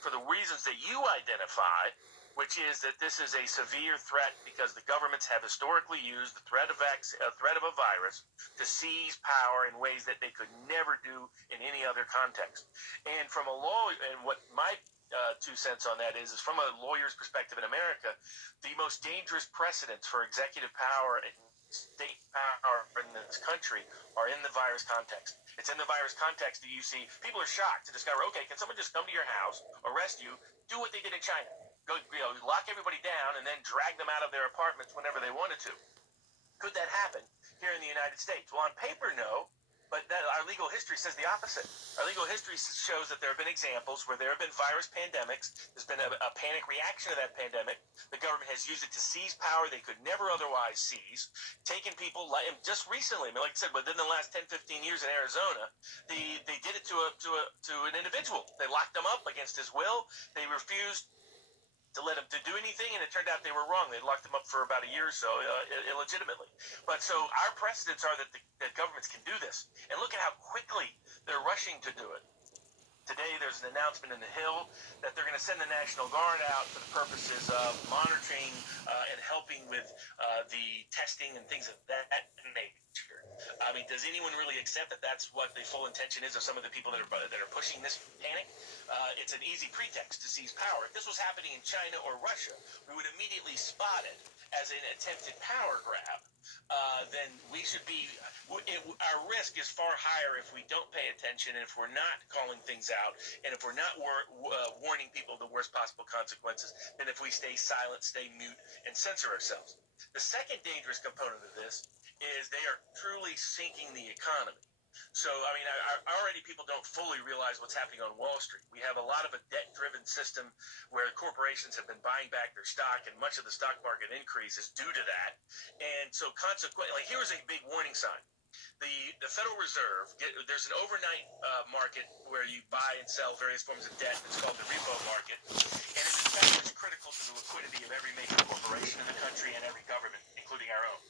for the reasons that you identified, which is that this is a severe threat because the governments have historically used the threat of a virus to seize power in ways that they could never do in any other context. And from a law, and what my 2 cents on that is from a lawyer's perspective in America, the most dangerous precedents for executive power and state power in this country are in the virus context. It's in the virus context that you see people are shocked to discover, okay, can someone just come to your house, arrest you, do what they did in China, go, lock everybody down, and then drag them out of their apartments whenever they wanted to. Could that happen here in the United States? Well, on paper, no. But our legal history says the opposite. Our legal history shows that there have been examples where there have been virus pandemics. There's been a panic reaction to that pandemic. The government has used it to seize power they could never otherwise seize, taken people, just recently, I mean, like I said, within the last 10, 15 years in Arizona, they did it to an individual. They locked him up against his will. They refused to let them to do anything, and it turned out they were wrong. They locked them up for about a year or so, illegitimately. But so our precedents are that that governments can do this. And look at how quickly they're rushing to do it. Today, there's an announcement in the Hill that they're going to send the National Guard out for the purposes of monitoring and helping with the testing and things of that nature. I mean, does anyone really accept that that's what the full intention is of some of the people that are pushing this panic? It's an easy pretext to seize power. If this was happening in China or Russia, we would immediately spot it as an attempted power grab. Then we should be, our risk is far higher if we don't pay attention and if we're not calling things out and if we're not warning people of the worst possible consequences than if we stay silent, stay mute, and censor ourselves. The second dangerous component of this is they are truly sinking the economy. So, I mean, already people don't fully realize what's happening on Wall Street. We have a lot of a debt-driven system where corporations have been buying back their stock, and much of the stock market increase is due to that. And so, consequently, like, here's a big warning sign. The Federal Reserve, there's an overnight market where you buy and sell various forms of debt. It's called the repo market. And it, in fact, is critical to the liquidity of every major corporation in the country and every government, including our own.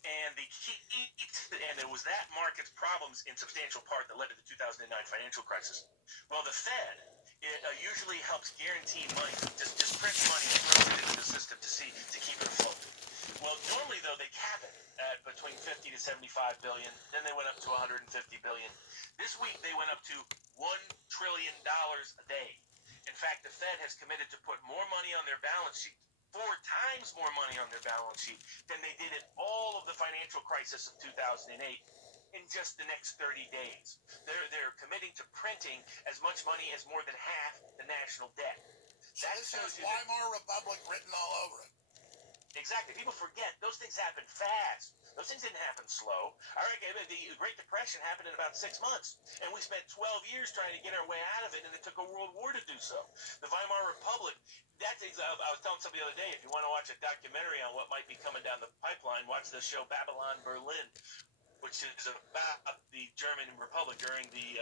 And the key, and it was that market's problems in substantial part that led to the 2009 financial crisis. Well, the Fed usually helps guarantee money, just prints money and throws it into the system to keep it afloat. Well, normally though they cap it at between 50 to 75 billion. Then they went up to 150 billion. This week they went up to $1 trillion a day. In fact, the Fed has committed to put more money on their balance sheet, 4 times more money on their balance sheet than they did in all of the financial crisis of 2008 in just the next 30 days. They're committing to printing as much money as more than half the national debt. So this has Weimar Republic written all over it. Exactly. People forget those things happen fast. Those things didn't happen slow. I reckon the Great Depression happened in about 6 months, and we spent 12 years trying to get our way out of it, and it took a world war to do so. The Weimar Republic, I was telling somebody the other day, if you want to watch a documentary on what might be coming down the pipeline, watch the show Babylon Berlin, which is about the German Republic during the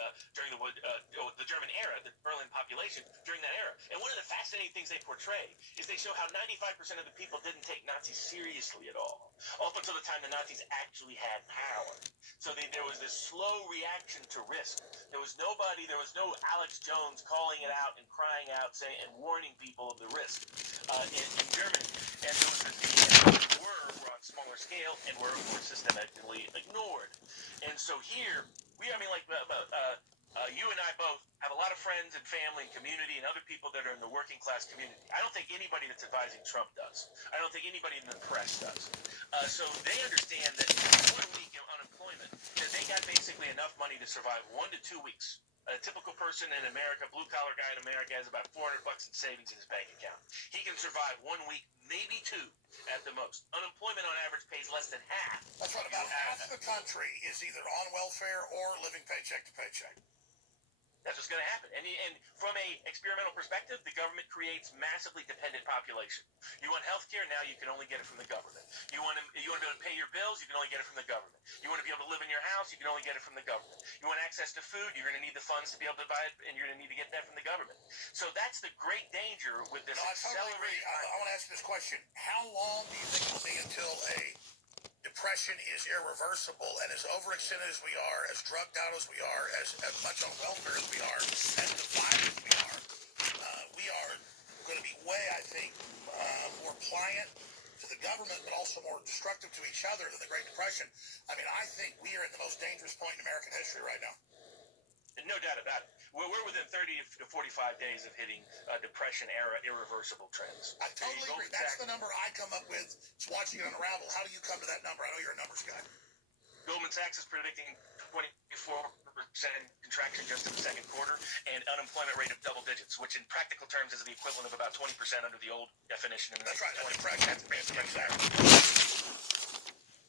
German era, the Berlin population during that era. And one of the fascinating things they portray is they show how 95% of the people didn't take Nazis seriously at all, up until the time the Nazis actually had power. So there was this slow reaction to risk. There was no Alex Jones calling it out and crying out, saying and warning people of the risk in Germany. And there was were on smaller scale and were, of course, systematically ignored. And so here, you and I both have a lot of friends and family and community and other people that are in the working class community. I don't think anybody that's advising Trump does. I don't think anybody in the press does. So they understand that 1 week of unemployment, that they got basically enough money to survive 1 to 2 weeks. A typical person in America, blue-collar guy in America, has about $400 in savings in his bank account. He can survive 1 week, maybe 2 at the most. Unemployment on average pays less than half. That's right. About half the country is either on welfare or living paycheck to paycheck. That's what's going to happen. And from a experimental perspective, the government creates massively dependent population. You want health care, now you can only get it from the government. You want to be able to pay your bills, you can only get it from the government. You want to be able to live in your house, you can only get it from the government. You want access to food, you're going to need the funds to be able to buy it, and you're going to need to get that from the government. So that's the great danger with this accelerated... I want to ask this question. How long do you think it will be until a depression is irreversible and as overextended as we are, as drugged out as we are, as much on welfare as we are, as defiant as we are, destructive to each other than the Great Depression. I mean, I think we are at the most dangerous point in American history right now. No doubt about it. We're within 30 to 45 days of hitting Depression-era irreversible trends. I totally agree. That's the number I come up with. It's watching it unravel. How do you come to that number? I know you're a numbers guy. Goldman Sachs is predicting 24% contraction just in the second quarter and unemployment rate of double digits, which in practical terms is the equivalent of about 20% under the old definition. That's right. That's depression. Exactly.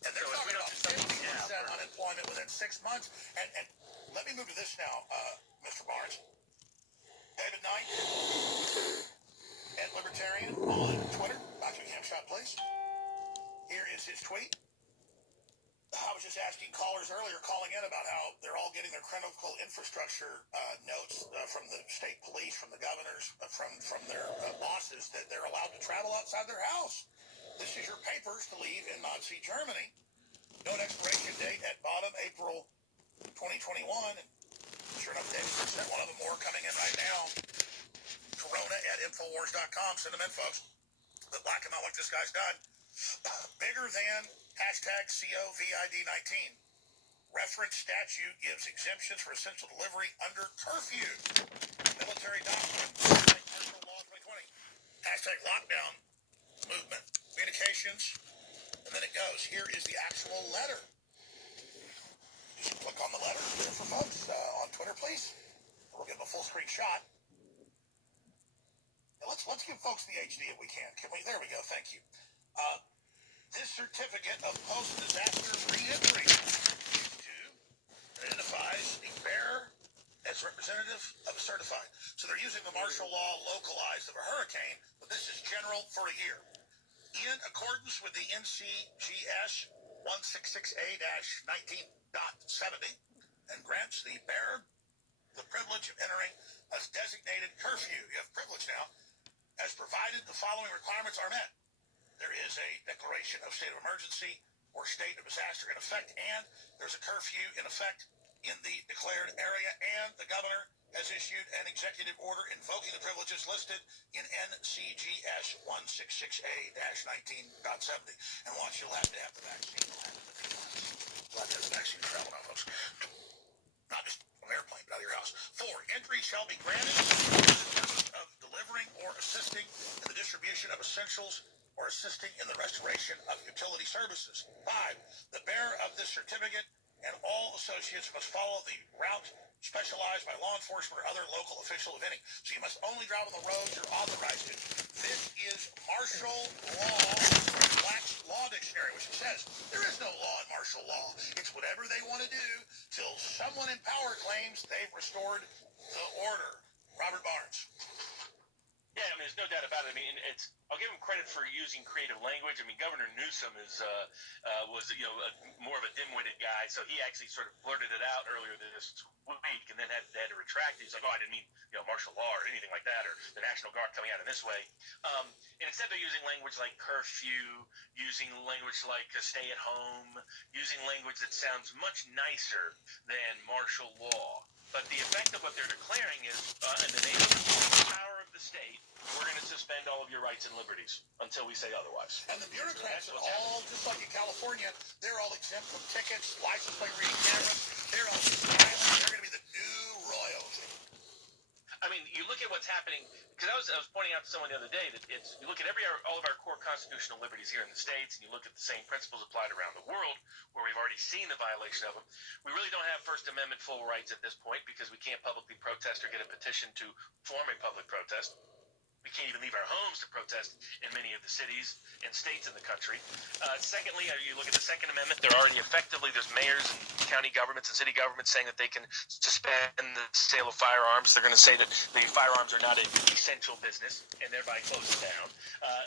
And they're talking about 50% unemployment within 6 months. And let me move to this now, Mr. Barnes. David Knight, at Libertarian on Twitter. Buckingham shot, please. Here is his tweet. I was just asking callers earlier calling in about how they're all getting their critical infrastructure notes from the state police, from the governors, from their bosses that they're allowed to travel outside their house. This is your papers to leave in Nazi Germany. Note expiration date at bottom, April 2021. And sure enough, David sent one of them more coming in right now. Corona@infowars.com. Send them in, folks. But black them out like this guy's done. Bigger than hashtag COVID-19. Reference statute gives exemptions for essential delivery under curfew. Military document. Martial law 2020. Hashtag lockdown movement. Communications. And then it goes. Here is the actual letter. Just click on the letter here for folks on Twitter, please. We'll give them a full screen shot. Now let's give folks the HD if we can. Can we? There we go. Thank you. This certificate of post-disaster re-entry identifies the bearer as representative of a certified. So they're using the martial law localized of a hurricane, but this is general for a year. In accordance with the NCGS 166A-19.70 and grants the bearer the privilege of entering a designated curfew. You have privilege now. As provided, the following requirements are met. There is a declaration of state of emergency or state of disaster in effect, and there's a curfew in effect in the declared area, and the governor has issued an executive order invoking the privileges listed in NCGS 166A-19.70. And once you'll have to have the vaccine, you'll have it in 15 months. You'll have to have the vaccine to travel now, folks. Not just from an airplane, but out of your house. 4, entry shall be granted for the purpose of delivering or assisting in the distribution of essentials or assisting in the restoration of utility services. 5, the bearer of this certificate and all associates must follow the route specialized by law enforcement or other local official of any. So you must only drive on the roads you're authorized to. This is martial law from Black's Law Dictionary, which says there is no law in martial law. It's whatever they want to do till someone in power claims they've restored the order. Robert Barnes. Yeah, I mean, there's no doubt about it. I mean, I'll give him credit for using creative language. I mean, Governor Newsom was more of a dim-witted guy, so he actually sort of blurted it out earlier this week, and then had to retract it. He's like, "Oh, I didn't mean martial law or anything like that, or the National Guard coming out in this way." And instead, they're using language like curfew, using language like stay at home, using language that sounds much nicer than martial law. But the effect of what they're declaring is, in the name of the power of the state, we're going to suspend all of your rights and liberties until we say otherwise. And the bureaucrats are all, just like in California, they're all exempt from tickets, license plate reading cameras. They're all smiling. They're going to be the new royalty. I mean, you look at what's happening, because I was pointing out to someone the other day that you look at all of our core constitutional liberties here in the States, and you look at the same principles applied around the world, where we've already seen the violation of them. We really don't have First Amendment full rights at this point because we can't publicly protest or get a petition to form a public protest. We can't even leave our homes to protest in many of the cities and states in the country. Secondly, you look at the Second Amendment, there's mayors and county governments and city governments saying that they can suspend the sale of firearms. They're going to say that the firearms are not an essential business and thereby close it down.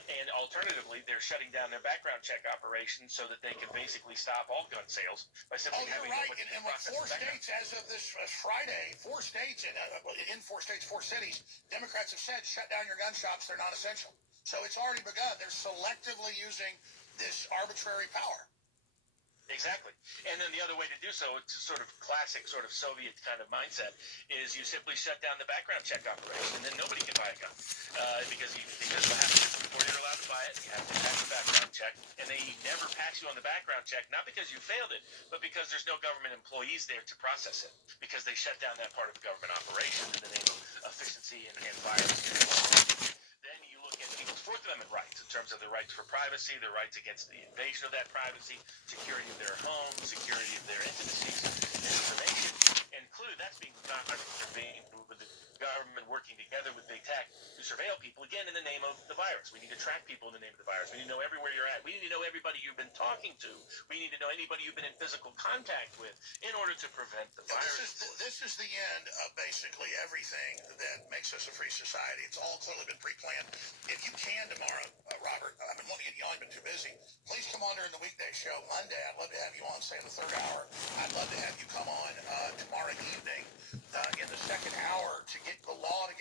And alternatively, they're shutting down their background check operations so that they can basically stop all gun sales by simply having right. And with 4 states as of this Friday, 4 states, in 4 states, 4 cities, Democrats have said shut down your gun shops. They're not essential. So it's already begun. They're selectively using this arbitrary power. Exactly. And then the other way to do so, it's a sort of classic sort of Soviet kind of mindset, is you simply shut down the background check operation, and then nobody can buy a gun. Because what happens is before you're allowed to buy it, you have to pass the background check. check, and they never pass you on the background check, not because you failed it, but because there's no government employees there to process it, because they shut down that part of the government operation in the name of efficiency and virus. Then you look at people's Fourth Amendment rights in terms of their rights for privacy, their rights against the invasion of that privacy, security of their homes, security of their intimacies and information, included. That's being contravened with the government working together with big tech to surveil people, again, in the name of the virus. We need to track people in the name of the virus. We need to know everywhere you're at. We need to know everybody you've been talking to. We need to know anybody you've been in physical contact with in order to prevent the virus. This is the end of basically everything that makes us a free society. It's all clearly been pre-planned. If you can tomorrow, Robert, I've been wanting to get you on, but too busy. Please come on during the weekday show. Monday, I'd love to have you on, say in the third hour. I'd love to have you come on tomorrow evening in the second hour to get the law together.